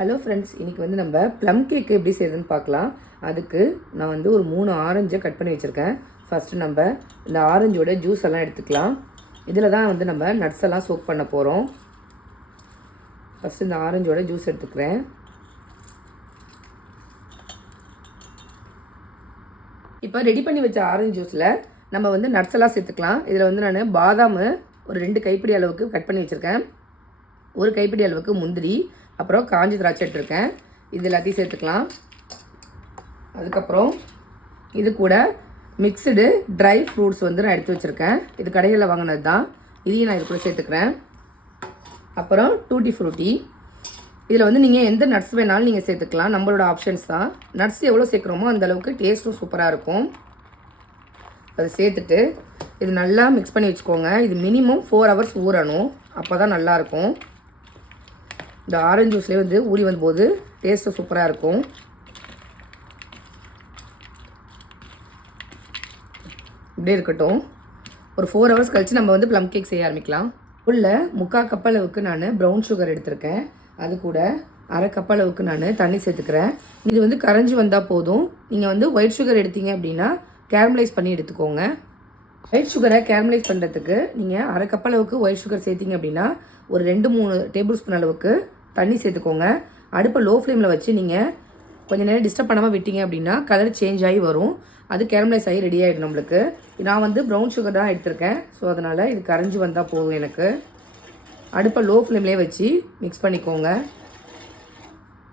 Hello friends, இன்றைக்கி வந்து நம்ம ப்ளம் கேக்கு எப்படி செய்யுதுன்னு பார்க்கலாம். அதுக்கு நான் வந்து ஒரு 3 ஆரஞ்சை கட் பண்ணி வச்சுருக்கேன். ஃபஸ்ட்டு நம்ம இந்த ஆரஞ்சோட ஜூஸ் எல்லாம் எடுத்துக்கலாம். இதில் தான் வந்து நம்ம நட்ஸ் எல்லாம் சோக் பண்ண போகிறோம். ஃபஸ்ட்டு இந்த ஆரஞ்சோட ஜூஸ் எடுத்துக்கிறேன். இப்போ ரெடி பண்ணி வச்ச ஆரஞ்சு ஜூஸில் நம்ம வந்து நட்ஸ் எல்லாம் சேர்த்துக்கலாம். இதில் வந்து நான் பாதாம் ஒரு 2 கைப்பிடி அளவுக்கு கட் பண்ணி வச்சுருக்கேன். ஒரு கைப்பிடி அளவுக்கு முந்திரி, அப்புறம் காஞ்சி திராட்சை எடுத்துருக்கேன். இது எல்லாத்தையும் சேர்த்துக்கலாம். அதுக்கப்புறம் இது கூட மிக்சடு ட்ரை ஃப்ரூட்ஸ் வந்து நான் எடுத்து வச்சுருக்கேன். இது கடைகளில் வாங்கினது தான். இதையும் நான் இது கூட சேர்த்துக்கிறேன். அப்புறம் டூட்டி ஃப்ரூட்டி. இதில் வந்து நீங்கள் எந்த நட்ஸ் வேணாலும் நீங்கள் சேர்த்துக்கலாம், நம்மளோட ஆப்ஷன்ஸ் தான். நட்ஸ் எவ்வளோ சேர்க்குறோமோ அந்தளவுக்கு டேஸ்ட்டும் சூப்பராக இருக்கும். அதை சேர்த்துட்டு இது நல்லா மிக்ஸ் பண்ணி வச்சுக்கோங்க. இது மினிமம் 4 hours ஊறணும், அப்போ தான் நல்லாயிருக்கும். இந்த ஆரஞ்சு ஜூஸ்லேயே வந்து ஊறி வந்தபோது டேஸ்ட்டு சூப்பராக இருக்கும். இப்படியே இருக்கட்டும். ஒரு 4 hours கழித்து நம்ம வந்து ப்ளம் கேக் செய்ய ஆரம்பிக்கலாம். உள்ள 3/4 கப் அளவுக்கு நான் ப்ரௌன் சுகர் எடுத்திருக்கேன். அது கூட 1/2 கப் அளவுக்கு நான் தண்ணி சேர்த்துக்கிறேன். இது வந்து கரைஞ்சி வந்தால் போதும். நீங்கள் வந்து ஒயிட் சுகர் எடுத்தீங்க அப்படின்னா கேரமலைஸ் பண்ணி எடுத்துக்கோங்க. ஒயிட் சுகரை கேரமலைஸ் பண்ணுறதுக்கு நீங்கள் 1/2 கப் அளவுக்கு ஒயிட் சுகர் சேர்த்திங்க அப்படின்னா ஒரு 2-3 டேபிள் ஸ்பூன் அளவுக்கு தண்ணி சேர்த்துக்கோங்க. அடுப்பை லோ ஃப்ளேமில் வச்சு நீங்கள் கொஞ்சம் நேரம் டிஸ்டர்ப் பண்ணாமல் விட்டீங்க அப்படின்னா கலர் சேஞ்ச் ஆகி வரும். அது கேரமலைஸ் ஆகி ரெடி ஆகிடும் நம்மளுக்கு. நான் வந்து ப்ரௌன் சுகர் தான் எடுத்திருக்கேன். ஸோ அதனால் இது கரைஞ்சி வந்தால் போதும் எனக்கு. அடுப்பை லோ ஃப்ளேம்லேயே வச்சு மிக்ஸ் பண்ணிக்கோங்க.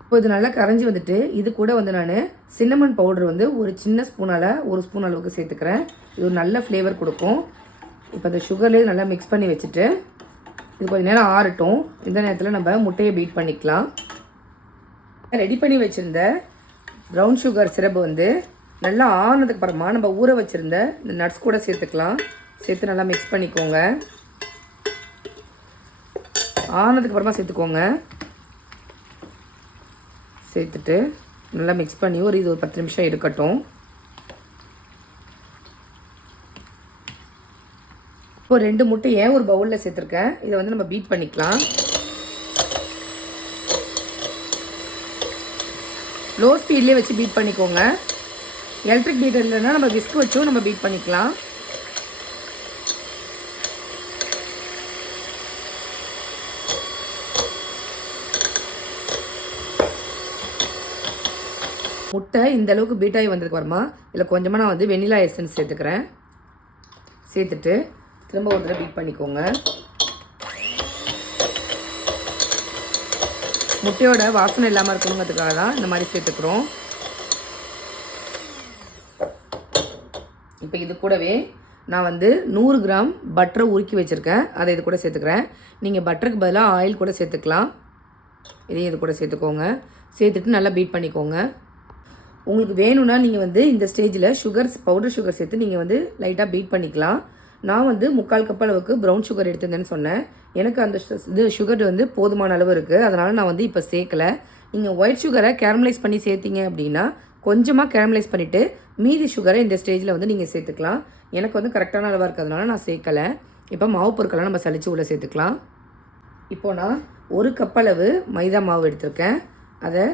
இப்போ இது நல்லா கரைஞ்சி வந்துட்டு இது கூட வந்து நான் சின்னமன் பவுடர் வந்து ஒரு சின்ன ஸ்பூனால் 1 ஸ்பூன் அளவுக்கு சேர்த்துக்கிறேன். இது ஒரு நல்ல ஃப்ளேவர் கொடுக்கும். இப்போ இந்த சுகர்லேயே நல்லா மிக்ஸ் பண்ணி வச்சுட்டு இது கொஞ்சம் நேரம் ஆறட்டும். இந்த நேரத்தில் நம்ம முட்டையை பீட் பண்ணிக்கலாம். ரெடி பண்ணி வச்சுருந்த ப்ரௌன் சுகர் சிரப்பு வந்து நல்லா ஆனதுக்கு அப்புறமா நம்ம ஊற வச்சுருந்த இந்த நட்ஸ் கூட சேர்த்துக்கலாம். சேர்த்து நல்லா மிக்ஸ் பண்ணிக்கோங்க. ஆனதுக்கு அப்புறமா சேர்த்துக்கோங்க. சேர்த்துட்டு நல்லா மிக்ஸ் பண்ணி ஒரு 10 நிமிஷம் இருக்கட்டும். இப்போ 2 முட்டையை ஒரு பவுலில் சேர்த்துருக்கேன். இதை வந்து நம்ம பீட் பண்ணிக்கலாம். லோ ஸ்பீட்லேயே வச்சு பீட் பண்ணிக்கோங்க. எலக்ட்ரிக் பீட்டர் இல்லைன்னா நம்ம விஸ்க் வச்சும் நம்ம பீட் பண்ணிக்கலாம். முட்டை இந்த அளவுக்கு பீட் ஆகி வந்ததுக்கு அப்புறமா இதில் கொஞ்சமாக நான் வந்து வெனிலா எசன்ஸ் சேர்த்துக்கிறேன். சேர்த்துட்டு திரும்ப ஒரு தடவை பீட் பண்ணிக்கோங்க. முட்டையோட வாசனை இல்லாமல் இருக்கணுங்கிறதுக்காக தான் இந்த மாதிரி சேர்த்துக்கிறோம். இப்போ இது கூடவே நான் வந்து 100 கிராம் பட்டரை உருக்கி வச்சுருக்கேன். அதை இது கூட சேர்த்துக்கிறேன். நீங்கள் பட்டருக்கு பதிலாக ஆயில் கூட சேர்த்துக்கலாம். இதையும் இது கூட சேர்த்துக்கோங்க. சேர்த்துட்டு நல்லா பீட் பண்ணிக்கோங்க. உங்களுக்கு வேணும்னா நீங்கள் வந்து இந்த ஸ்டேஜில் பவுடர் சுகர் சேர்த்து நீங்கள் வந்து லைட்டாக பீட் பண்ணிக்கலாம். நான் வந்து 3/4 கப் அளவுக்கு ப்ரௌன் சுகர் எடுத்திருந்தேன்னு சொன்னேன். எனக்கு அந்த சுகர் வந்து போதுமான அளவு இருக்குது. அதனால் நான் வந்து இப்போ சேர்க்கலை. நீங்கள் ஒயிட் சுகரை கேரமலைஸ் பண்ணி சேர்த்திங்க அப்படின்னா கொஞ்சமாக கேரமலைஸ் பண்ணிவிட்டு மீதி சுகரை இந்த ஸ்டேஜில் வந்து நீங்கள் சேர்த்துக்கலாம். எனக்கு வந்து கரெக்டான அளவாக இருக்கிறதுனால நான் சேர்க்கலை. இப்போ மாவு பொருட்கள்லாம் நம்ம சலித்து உள்ளே சேர்த்துக்கலாம். இப்போது நான் 1 கப் அளவு மைதா மாவு எடுத்திருக்கேன். அதை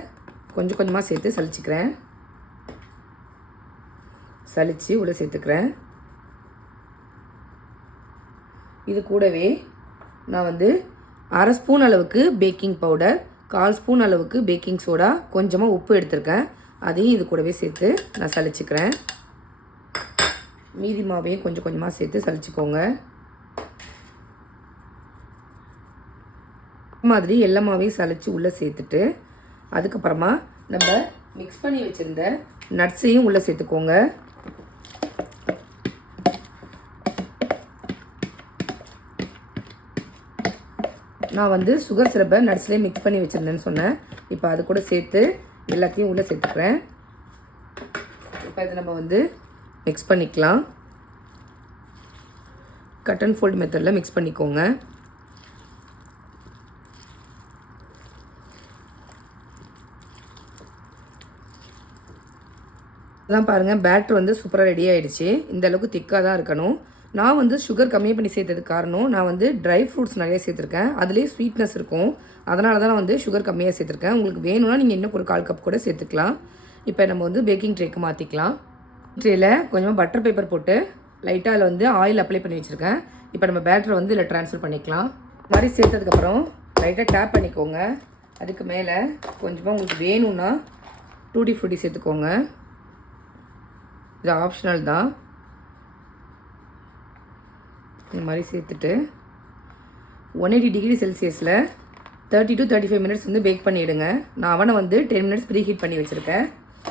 கொஞ்சம் கொஞ்சமாக சேர்த்து சலிச்சுக்கிறேன். சலித்து உள்ளே சேர்த்துக்கிறேன். இது கூடவே நான் வந்து 1/2 ஸ்பூன் அளவுக்கு பேக்கிங் பவுடர், 1/4 ஸ்பூன் அளவுக்கு பேக்கிங் சோடா, கொஞ்சமாக உப்பு எடுத்திருக்கேன். அதையும் இது கூடவே சேர்த்து நான் சலிச்சுக்கிறேன். மீதி மாவையும் கொஞ்சம் கொஞ்சமாக சேர்த்து சலிச்சுக்கோங்க. மாதிரி எல்லா மாவையும் சலித்து உள்ளே சேர்த்துட்டு அதுக்கப்புறமா நம்ம மிக்ஸ் பண்ணி வச்சுருந்த நட்ஸையும் உள்ளே சேர்த்துக்கோங்க. நான் வந்து சுகர் சிரப்பை நட்ஸ்லேயே மிக்ஸ் பண்ணி வச்சுருந்தேன்னு சொன்னேன். இப்போ அது கூட சேர்த்து எல்லாத்தையும் உள்ளே சேர்த்துக்கிறேன். இப்போ இதை நம்ம வந்து மிக்ஸ் பண்ணிக்கலாம். கட் அண்ட் ஃபோல்ட் மெத்தடில் மிக்ஸ் பண்ணிக்கோங்க. அதான் பாருங்கள், பேட்டர் வந்து சூப்பராக ரெடி ஆகிடுச்சு. இந்த அளவுக்கு திக்காக தான் இருக்கணும். நான் வந்து சுகர் கம்மி பண்ணி சேர்த்ததுக்கு காரணம் நான் வந்து ட்ரை ஃப்ரூட்ஸ் நிறைய சேர்த்துருக்கேன். அதுலேயே ஸ்வீட்னஸ் இருக்கும். அதனால தான் நான் வந்து சுகர் கம்மியாக சேர்த்துருக்கேன். உங்களுக்கு வேணும்னா நீங்கள் இன்னும் ஒரு 1/4 கப் கூட சேர்த்துக்கலாம். இப்போ நம்ம வந்து பேக்கிங் ட்ரேக்கு மாற்றிக்கலாம். ட்ரேயில் கொஞ்சமாக பட்டர் பேப்பர் போட்டு லைட்டாக அதில் வந்து ஆயில் அப்ளை பண்ணி வச்சுருக்கேன். இப்போ நம்ம பேட்டரை வந்து இதில் ட்ரான்ஸ்ஃபர் பண்ணிக்கலாம். இந்த மாதிரி சேர்த்ததுக்கப்புறம் லைட்டாக டேப் பண்ணிக்கோங்க. அதுக்கு மேலே கொஞ்சமாக உங்களுக்கு வேணும்னா டூட்டி ஃப்ரூட்டி சேர்த்துக்கோங்க. இது ஆப்ஷனல் தான். இந்த மாதிரி சேர்த்துட்டு 180 டிகிரி செல்சியஸில் 30 to 35 மினிட்ஸ் வந்து பேக் பண்ணிவிடுங்க. நான் அவனை வந்து 10 மினிட்ஸ் ப்ரீ ஹீட் பண்ணி வச்சுருக்கேன்.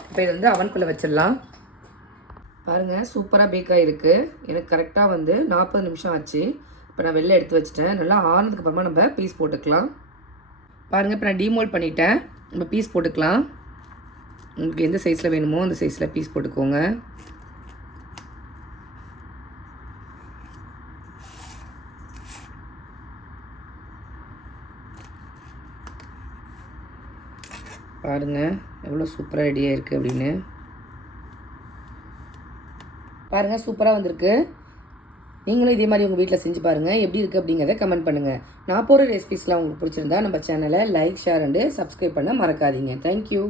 இப்போ இதை வந்து அவனுக்குள்ளே வச்சிடலாம். பாருங்கள், சூப்பராக பேக் ஆகிருக்கு. எனக்கு கரெக்டாக வந்து 40 நிமிஷம் ஆச்சு. இப்போ நான் வெளில எடுத்து வச்சிட்டேன். நல்லா ஆறுனதுக்கப்புறமா நம்ம பீஸ் போட்டுக்கலாம். பாருங்கள், இப்போ நான் டீமோல்ட் பண்ணிட்டேன். நம்ம பீஸ் போட்டுக்கலாம். உங்களுக்கு எந்த சைஸில் வேணுமோ அந்த சைஸில் பீஸ் போட்டுக்கோங்க. பாருங்கள் எவ்வளோ சூப்பராக ரெடியாக இருக்குது அப்படின்னு. பாருங்கள், சூப்பராக வந்திருக்கு. நீங்களும் இதே மாதிரி உங்கள் வீட்டில் செஞ்சு பாருங்கள். எப்படி இருக்குது அப்படிங்கிறத கமெண்ட் பண்ணுங்கள். நான் போகிற ரெசிபிஸ்லாம் உங்களுக்கு பிடிச்சிருந்தா நம்ம சேனலை லைக், ஷேர் அண்டு சப்ஸ்கிரைப் பண்ண மறக்காதீங்க. தேங்க்யூ.